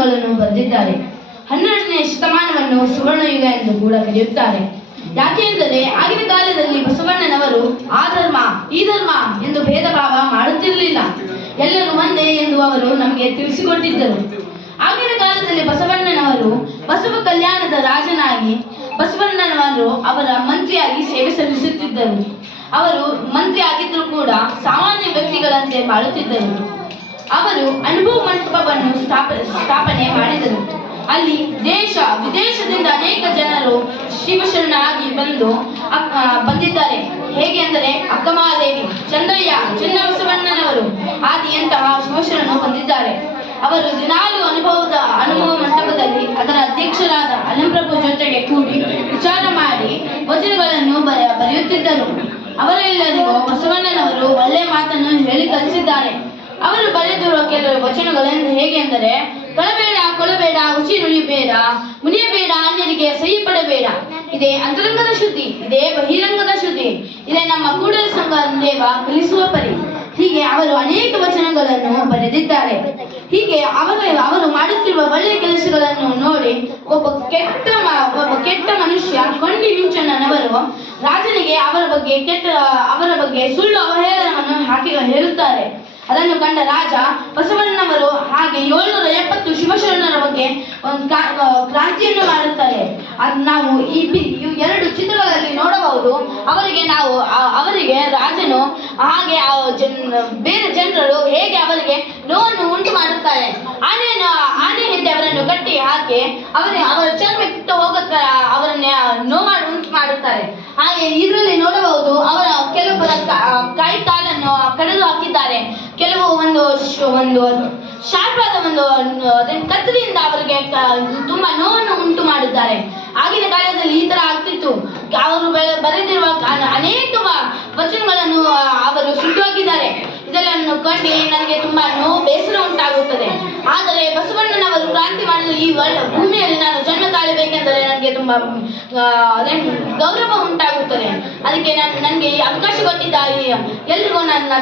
ವಚನಗಳನ್ನು ಬರೆದಿದ್ದಾರೆ. 12ನೇ ಶತಮಾನವನ್ನು ಸುವರ್ಣಯುಗ ಎಂದು ಕೂಡ ಕರೆಯುತ್ತಾರೆ. ಯಾಕೆಂದರೆ ಆಗಿನ ಕಾಲದಲ್ಲಿ ಬಸವಣ್ಣನವರು ಆ ಧರ್ಮ ಈ ಧರ್ಮ ಎಂದು ಭೇದ ಭಾವ ಮಾಡುತ್ತಿರಲಿಲ್ಲ. ಎಲ್ಲರೂ ಒಂದೇ ಎಂದು ಅವರು ನಮಗೆ ತಿಳಿಸಿಕೊಟ್ಟಿದ್ದರು. ಆಗಿನ ಕಾಲದಲ್ಲಿ ಬಸವಣ್ಣನವರು ಬಸವ ಕಲ್ಯಾಣದ ರಾಜನಾಗಿ ಬಸವಣ್ಣನವರು ಅವರ ಮಂತ್ರಿಯಾಗಿ ಸೇವೆ ಸಲ್ಲಿಸುತ್ತಿದ್ದರು. ಅವರು ಮಂತ್ರಿ ಆಗಿದ್ದರೂ ಕೂಡ ಸಾಮಾನ್ಯ ವ್ಯಕ್ತಿಗಳಂತೆ ಬಾಳುತ್ತಿದ್ದರು. ಅವರು ಅನುಭವ ಮಂಟಪವನ್ನು ಸ್ಥಾಪನೆ ಮಾಡಿದರು. ಅಲ್ಲಿ ದೇಶ ವಿದೇಶದಿಂದ ಅನೇಕ ಜನರು ಶಿವಶರಣರಾಗಿ ಬಂದಿದ್ದಾರೆ. ಹೇಗೆ ಅಂದರೆ ಅಕ್ಕಮಹಾದೇವಿ, ಚಂದ್ರಯ್ಯ, ಚನ್ನಬಸವಣ್ಣನವರು ಆದಿಯಂತಹ ಶಿವಶರಣರು ಬಂದಿದ್ದಾರೆ. ಅವರು ದಿನಾಲು ಅನುಭವ ಮಂಟಪದಲ್ಲಿ ಅದರ ಅಧ್ಯಕ್ಷರಾದ ಅಲಂಪ್ರಭು ಜೊತೆಗೆ ಕೂಡಿ ವಿಚಾರ ಮಾಡಿ ವಚನಗಳನ್ನು ಬರೆಯುತ್ತಿದ್ದರು. ಅವರೆಲ್ಲರಿಗೂ ಬಸವಣ್ಣನವರು ಒಳ್ಳೆಯ ಮಾತನ್ನು ಹೇಳಿ ಕಲಿಸಿದ್ದಾರೆ. ಅವರು ಬರೆದಿರುವ ಕೆಲವು ವಚನಗಳೆಂದು ಹೇಗೆ ಅಂದರೆ, ಕಳಬೇಡ ಕೊಳಬೇಡ ಉಚಿ ನುಡಿಯಬೇಡ, ಮುನಿಯಬೇಡ ಅನ್ಯರಿಗೆ ಸಹಿ ಪಡಬೇಡ, ಇದೇ ಅಂತರಂಗದ ಶುದ್ಧಿ, ಇದೇ ಬಹಿರಂಗದ ಶುದ್ಧಿ, ಇದೇ ನಮ್ಮ ಕೂಡಲ ಸಂಘ ದೇವ ಕಲಿಸುವ ಪರಿ. ಹೀಗೆ ಅವರು ಅನೇಕ ವಚನಗಳನ್ನು ಬರೆದಿದ್ದಾರೆ. ಹೀಗೆ ಅವರು ಮಾಡುತ್ತಿರುವ ಒಳ್ಳೆಯ ಕೆಲಸಗಳನ್ನು ನೋಡಿ ಒಬ್ಬ ಕೆಟ್ಟ ಮನುಷ್ಯ ಕೊಂಡಿ ವಿಂಚಣ್ಣನವರು ರಾಜನಿಗೆ ಅವರ ಬಗ್ಗೆ ಸುಳ್ಳು ಅವಹೇಳನವನ್ನು ಹೇಳುತ್ತಾರೆ. ಅದನ್ನು ಕಂಡ ರಾಜ ಬಸವಣ್ಣನವರು ಹಾಗೆ 770 ಶಿವಶರಣರ ಬಗ್ಗೆ ಕ್ರಾಂತಿಯನ್ನು ಮಾಡುತ್ತಾರೆ. ನಾವು ಈ ಎರಡು ಚಿತ್ರಗಳಲ್ಲಿ ನೋಡಬಹುದು. ಅವರಿಗೆ ರಾಜನು ಹಾಗೆ ಬೇರೆ ಜನರು ಹೇಗೆ ಅವರಿಗೆ ನೋವನ್ನು ಉಂಟು ಮಾಡುತ್ತಾರೆ. ಆನೆ ಹಿಂದೆ ಅವರನ್ನು ಕಟ್ಟಿ ಹಾಕಿ ಅವರ ಚರ್ಮ ಕಿತ್ತು ಹೋಗುತ್ತ ಅವರನ್ನ ಉಂಟು ಮಾಡುತ್ತಾರೆ. ಹಾಗೆ ಇದರಲ್ಲಿ ನೋಡಬಹುದು, ಅವರ ಕೆಲವೊಬ್ಬರ ಕೈ ಕಾಲನ್ನು ಕಡಿದು ಹಾಕಿದ್ದಾರೆ. ಕೆಲವು ಒಂದು ಶಾರ್ಪಾದ ಕತ್ತರಿಯಿಂದ ಅವರಿಗೆ ತುಂಬಾ ನೋವನ್ನು ಉಂಟು ಮಾಡುತ್ತಾರೆ. ಆಗಿನ ಕಾಲದಲ್ಲಿ ಈ ತರ ಆಗ್ತಿತ್ತು. ಅವರು ಬರೆದಿರುವ ಅನೇಕ ವಚನಗಳನ್ನು ಅವರು ಸುಟ್ಟುಹಾಕಿದ್ದಾರೆ. ಇದೆಲ್ಲವನ್ನು ಕಂಡು ನನಗೆ ತುಂಬಾ ಬೇಸರ ಉಂಟಾಗುತ್ತದೆ. ಆದರೆ ಬಸವಣ್ಣನವರು ಕ್ರಾಂತಿ ಮಾಡಿದ ಈ ಭೂಮಿಯಲ್ಲಿ ನಾನು ಜನ್ಮ ತಾಳಬೇಕೆಂದರೆ ನನಗೆ ತುಂಬಾ ಗೌರವ ಉಂಟಾಗುತ್ತದೆ. ಅದಕ್ಕೆ ನನಗೆ ಈ ಅವಕಾಶ ಕೊಟ್ಟಿದ್ದ ಎಲ್ರಿಗೂ ನನ್ನ